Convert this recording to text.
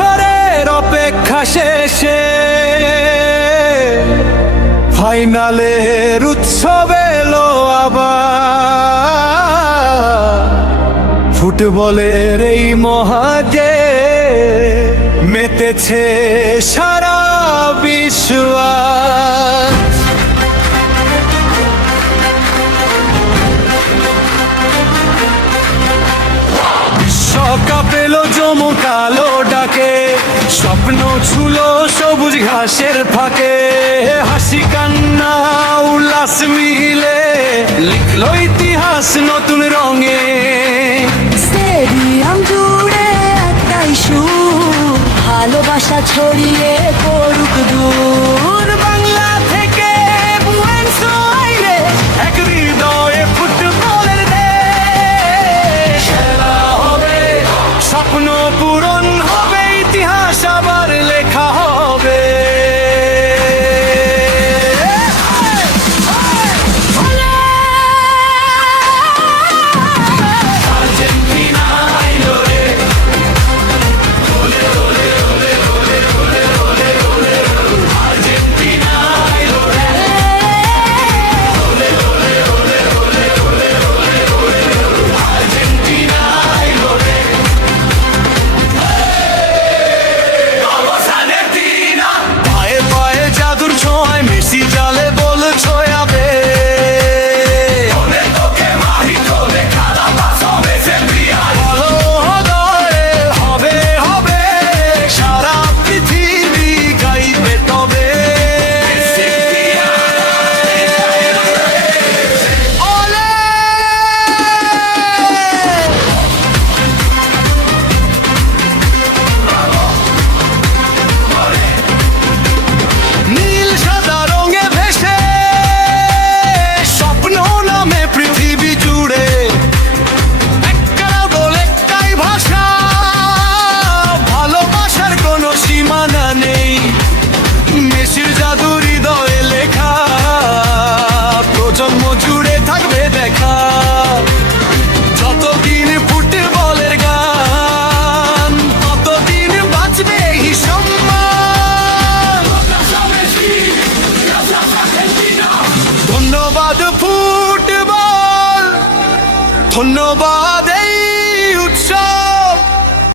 বছরের অপেক্ষা শেষে ফাইনালের উৎসব এলো আবার। ফুটবলের এই মহাজে মেতেছে সারা বিশ্ব। বিশ্বকাপ এলো জমকালো ডাকে, স্বপ্ন ছুলো সবুজ ঘাসের ফাঁকে। হাসি কান্না উল্লাস মিলে লিখলো ইতিহাস নতুন রঙে। স্টেডিয়াম জুড়ে একটাই সুর, ভালোবাসা ছড়িয়ে পড়ুক দূর। বাংলা